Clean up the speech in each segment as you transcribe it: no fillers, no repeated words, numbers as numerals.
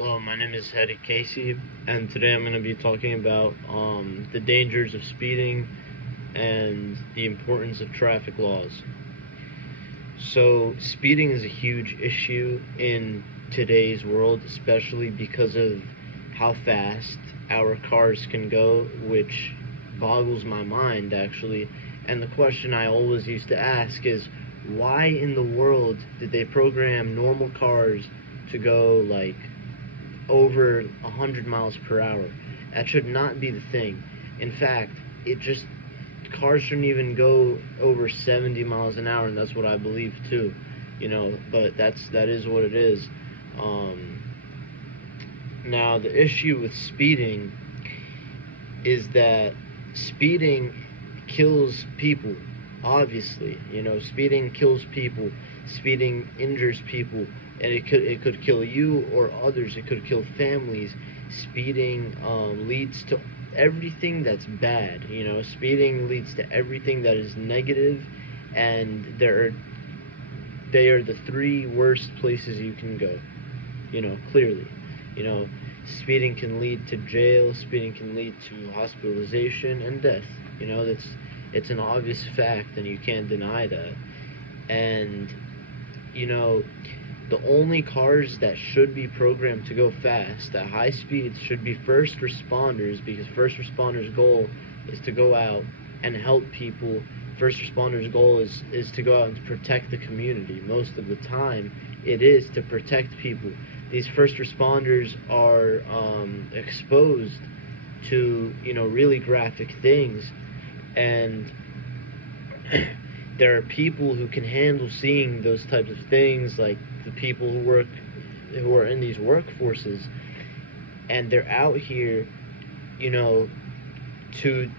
Hello, my name is Hedy Casey, and today I'm going to be talking about the dangers of speeding and the importance of traffic laws. So, speeding is a huge issue in today's world, especially because of how fast our cars can go, which boggles my mind, actually. And the question I always used to ask is, why in the world did they program normal cars to go like over 100 miles per hour? That should not be the thing. In fact, cars shouldn't even go over 70 miles an hour, and that's what I believe too. But that is what it is. Now the issue with speeding is that speeding kills people. Obviously, speeding kills people. Speeding injures people, and it could kill you or others. It could kill families. Speeding leads to everything that's bad. Speeding leads to everything that is negative, and they are the three worst places you can go. Clearly, speeding can lead to jail. Speeding can lead to hospitalization and death. It's an obvious fact, and you can't deny that. And the only cars that should be programmed to go fast at high speeds should be first responders, because first responders' goal is to go out and help people. First responders' goal is to go out and protect the community. Most of the time, it is to protect people. These first responders are exposed to really graphic things, and there are people who can handle seeing those types of things, like the people who are in these workforces, and they're out here, to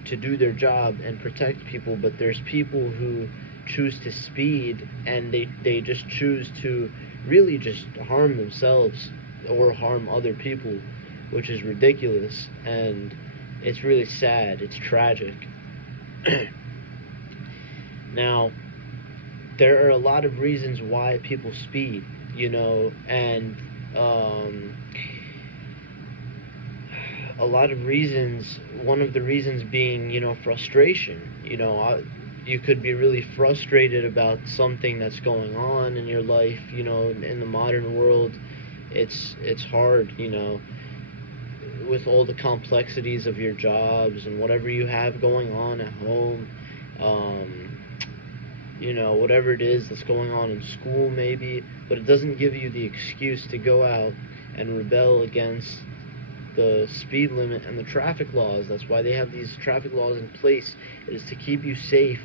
do their job and protect people. But there's people who choose to speed, and they just choose to really just harm themselves or harm other people, which is ridiculous, and it's really sad. It's tragic. Now, there are a lot of reasons why people speed, and a lot of reasons. One of the reasons being, frustration. You could be really frustrated about something that's going on in your life. In the modern world, it's hard, with all the complexities of your jobs and whatever you have going on at home. Whatever it is that's going on in school, maybe, but it doesn't give you the excuse to go out and rebel against the speed limit and the traffic laws. That's why they have these traffic laws in place. It is to keep you safe.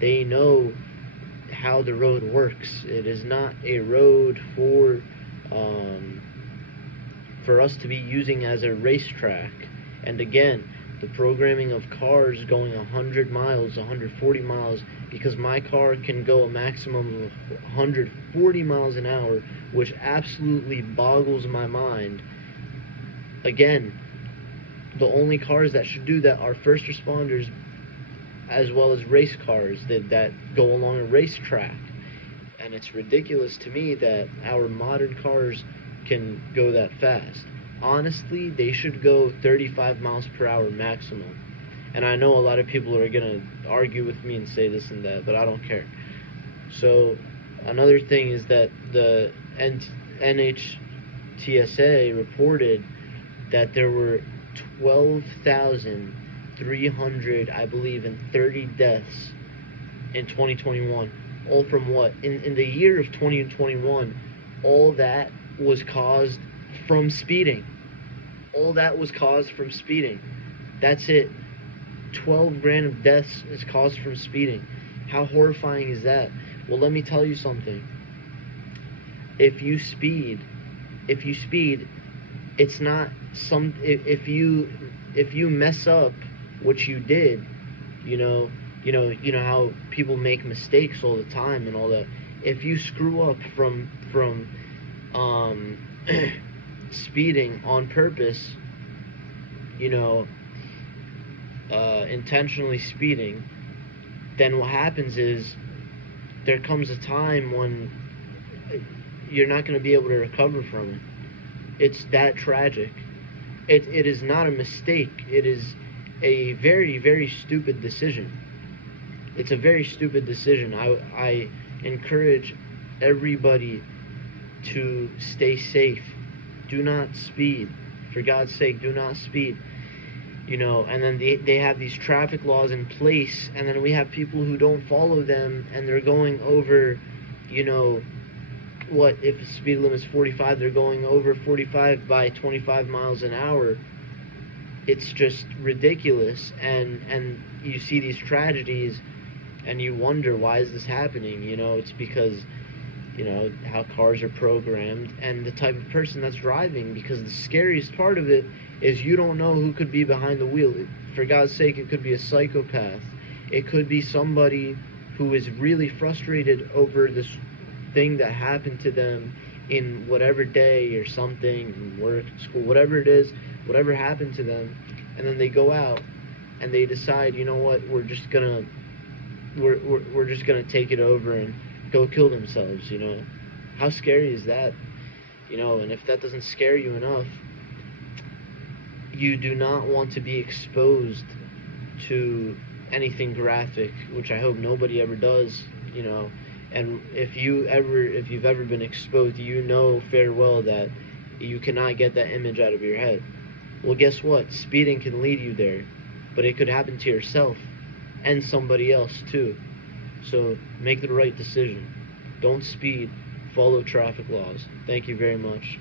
They know how the road works. It is not a road for us to be using as a racetrack. And again, the programming of cars going 100 miles, 140 miles, because my car can go a maximum of 140 miles an hour, which absolutely boggles my mind. Again, the only cars that should do that are first responders, as well as race cars that go along a racetrack. And it's ridiculous to me that our modern cars can go that fast. Honestly, they should go 35 miles per hour maximum. And I know a lot of people are going to argue with me and say this and that, but I don't care. So, another thing is that the NHTSA reported that there were 12,300, I believe, and 30 deaths in 2021. All from what? In the year of 2021, all that was caused from speeding. All that was caused from speeding. That's it. 12 grand of deaths is caused from speeding. How horrifying is that? Well, let me tell you something. If you speed, it's not if you mess up what you did, you know how people make mistakes all the time and all that. If you screw up from speeding on purpose, intentionally speeding, then what happens is there comes a time when you're not going to be able to recover from it. It's that tragic. It is not a mistake. It is a very, very stupid decision. It's a very stupid decision. I encourage everybody to stay safe. Do not speed. For God's sake, do not speed. And then they have these traffic laws in place, and then we have people who don't follow them, and they're going over, what, if the speed limit is 45, they're going over 45 by 25 miles an hour. It's just ridiculous, and you see these tragedies, and you wonder, why is this happening? It's because, how cars are programmed, and the type of person that's driving, because the scariest part of it is you don't know who could be behind the wheel. For God's sake, it could be a psychopath. It could be somebody who is really frustrated over this thing that happened to them in whatever day or something, work, school, whatever it is, whatever happened to them, and then they go out and they decide, we're just gonna take it over and go kill themselves. How scary is that? And if that doesn't scare you enough, you do not want to be exposed to anything graphic, which I hope nobody ever does. And if you've ever been exposed, fair well that you cannot get that image out of your head. Well, guess what? Speeding can lead you there, but it could happen to yourself and somebody else too. So make the right decision. Don't speed. Follow traffic laws. Thank you very much.